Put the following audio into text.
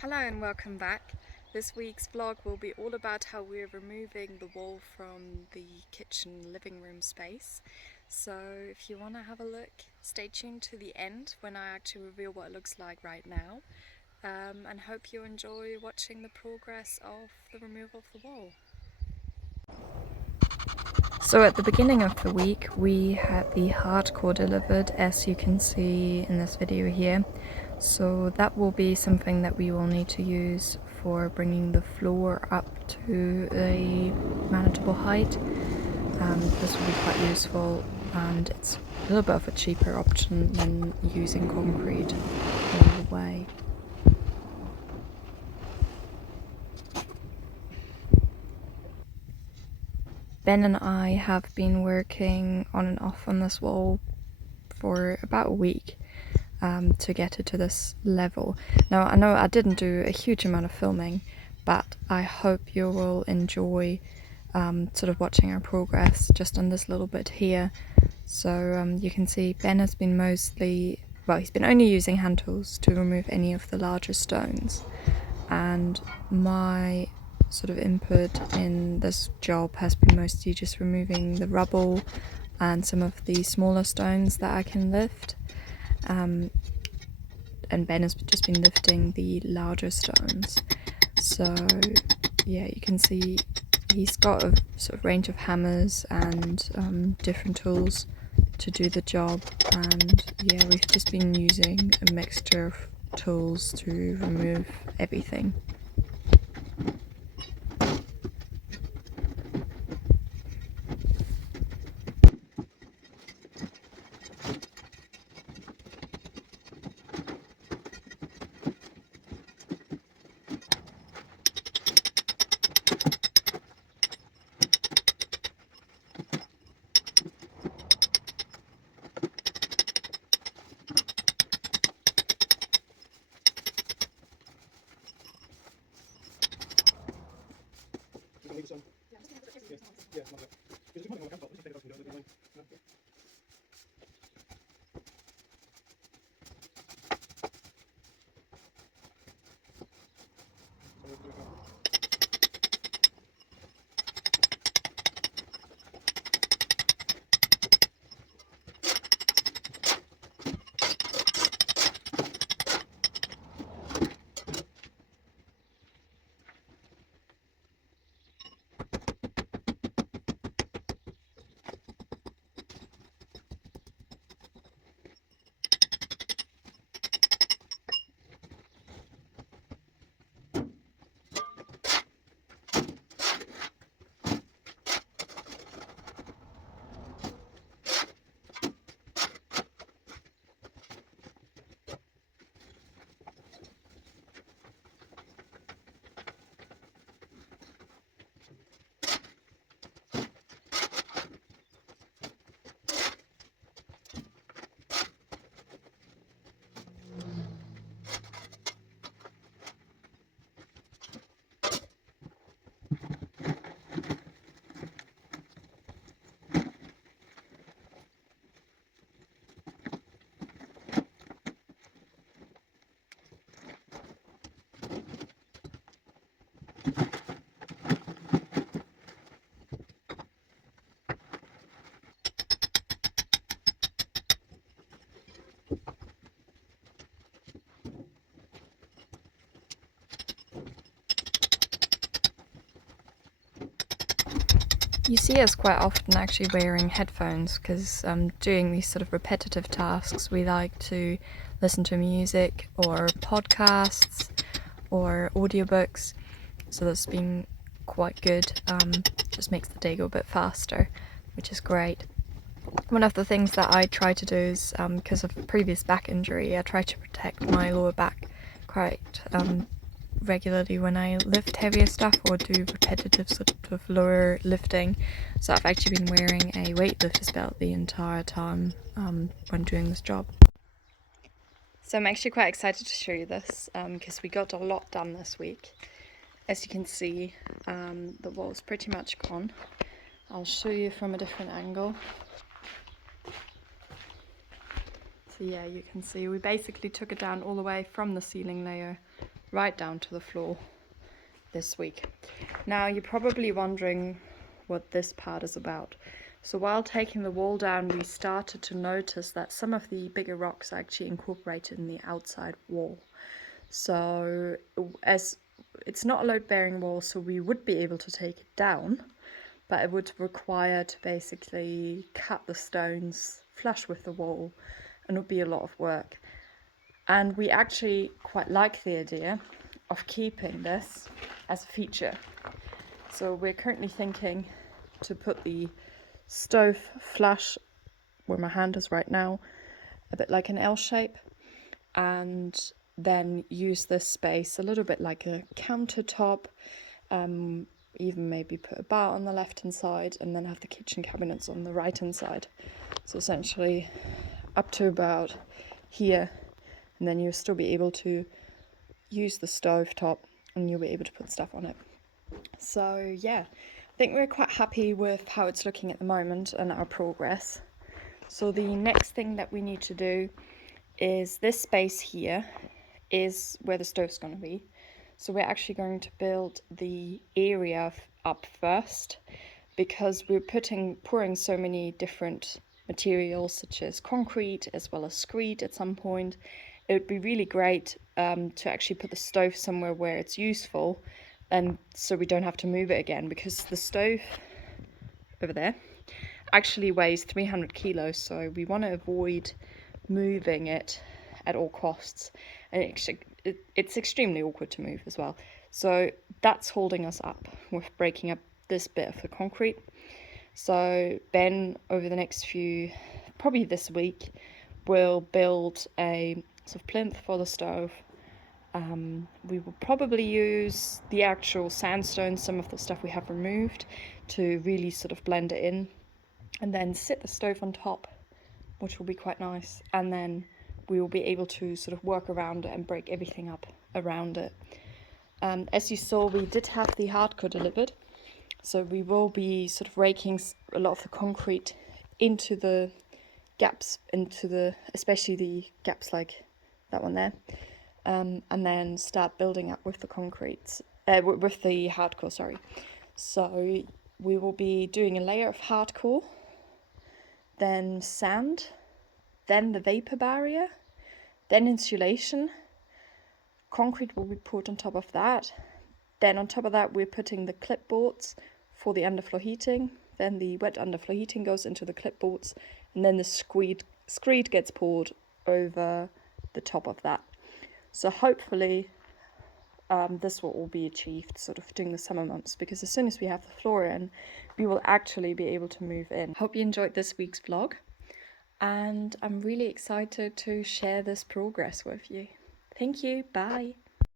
Hello and welcome back. This week's vlog will be all about how we're removing the wall from the kitchen living room space. So if you want to have a look, stay tuned to the end when I actually reveal what it looks like right now. And hope you enjoy watching the progress of the removal of the wall. So at the beginning of the week we had the hardcore delivered, as you can see in this video here. So that will be something that we will need to use for bringing the floor up to a manageable height. This will be quite useful, and it's a little bit of a cheaper option than using concrete all the way. Ben and I have been working on and off on this wall for about a week. To get it to this level. Now I know I didn't do a huge amount of filming, but I hope you will enjoy sort of watching our progress just on this little bit here. So you can see Ben has been he's been only using hand tools to remove any of the larger stones, and my sort of input in this job has been mostly just removing the rubble and some of the smaller stones that I can lift. And Ben has just been lifting the larger stones. So yeah, you can see he's got a sort of range of hammers and different tools to do the job, and yeah, we've just been using a mixture of tools to remove everything. You see us quite often actually wearing headphones because doing these sort of repetitive tasks, we like to listen to music or podcasts or audiobooks, so that's been quite good. Just makes the day go a bit faster, which is great. One of the things that I try to do is, because of a previous back injury, I try to protect my lower back quite regularly when I lift heavier stuff or do repetitive sort of lower lifting. So I've actually been wearing a weightlifter's belt the entire time when doing this job. So I'm actually quite excited to show you this because we got a lot done this week. As you can see, the wall's pretty much gone. I'll show you from a different angle. So yeah, you can see we basically took it down all the way from the ceiling layer right down to the floor this week. Now you're probably wondering what this part is about. So while taking the wall down, we started to notice that some of the bigger rocks are actually incorporated in the outside wall. So as it's not a load-bearing wall, so we would be able to take it down, but it would require to basically cut the stones flush with the wall, and it would be a lot of work. And we actually quite like the idea of keeping this as a feature. So we're currently thinking to put the stove flush where my hand is right now, a bit like an L shape, and then use this space a little bit like a countertop, even maybe put a bar on the left hand side and then have the kitchen cabinets on the right hand side. So essentially up to about here, and then you'll still be able to use the stove top and you'll be able to put stuff on it. So yeah, I think we're quite happy with how it's looking at the moment and our progress. So the next thing that we need to do is this space here is where the stove's going to be. So we're actually going to build the area up first, because we're pouring so many different materials such as concrete as well as screed at some point. It would be really great to actually put the stove somewhere where it's useful, and so we don't have to move it again, because the stove over there actually weighs 300 kilos, so we want to avoid moving it at all costs, and it's extremely awkward to move as well. So that's holding us up with breaking up this bit of the concrete. So Ben, over the next probably this week, will build a sort of plinth for the stove. We will probably use the actual sandstone, some of the stuff we have removed, to really sort of blend it in, and then sit the stove on top, which will be quite nice, and then we will be able to sort of work around it and break everything up around it. As you saw, we did have the hardcore delivered, so we will be sort of raking a lot of the concrete into the gaps, especially the gaps like that one there, and then start building up with the concrete, with the hardcore, sorry. So we will be doing a layer of hardcore, then sand, then the vapor barrier, then insulation. Concrete will be poured on top of that. Then on top of that, we're putting the clipboards for the underfloor heating. Then the wet underfloor heating goes into the clipboards, and then the screed gets poured over the top of that. So hopefully this will all be achieved sort of during the summer months, because as soon as we have the floor in, we will actually be able to move in. Hope you enjoyed this week's vlog, and I'm really excited to share this progress with you. Thank you. Bye.